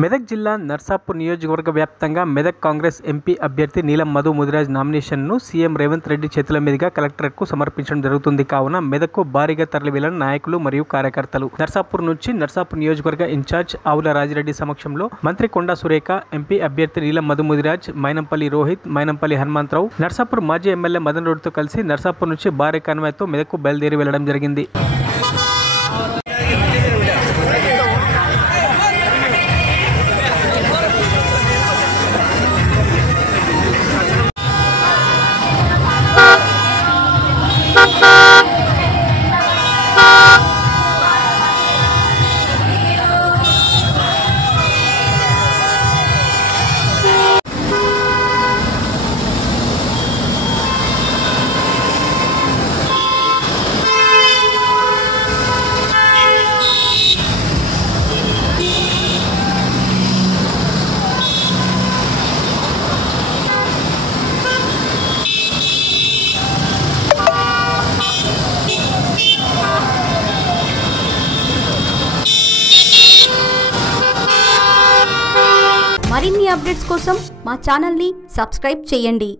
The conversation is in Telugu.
మెదక్ జిల్లా నర్సాపూర్ నియోజకవర్గ వ్యాప్తంగా మెదక్ కాంగ్రెస్ ఎంపీ అభ్యర్థి నీలం మధు ముదిరాజ్ నామినేషన్ను సీఎం రేవంత్ రెడ్డి చేతుల మీదుగా కలెక్టరేట్కు సమర్పించడం జరుగుతుంది. కావున మెదక్కు భారీగా తరలివెళ్లిన నాయకులు మరియు కార్యకర్తలు. నర్సాపూర్ నుంచి నర్సాపూర్ నియోజకవర్గ ఇన్ఛార్జ్ ఆవుల రాజిరెడ్డి సమక్షంలో మంత్రి కొండా సురేఖ, ఎంపీ అభ్యర్థి నీలం మధు ముదిరాజ్, మైనంపల్లి రోహిత్, మైనంపల్లి హనుమంతరావు, నర్సాపూర్ మాజీ ఎమ్మెల్యే మదన్ రెడ్డితో కలిసి నర్సాపూర్ నుంచి భారీ కాన్వాయ్తో మెదక్కు బయలుదేరి వెళ్లడం జరిగింది. మరిన్ని అప్డేట్స్ కోసం మా ఛానల్ని సబ్స్క్రైబ్ చేయండి.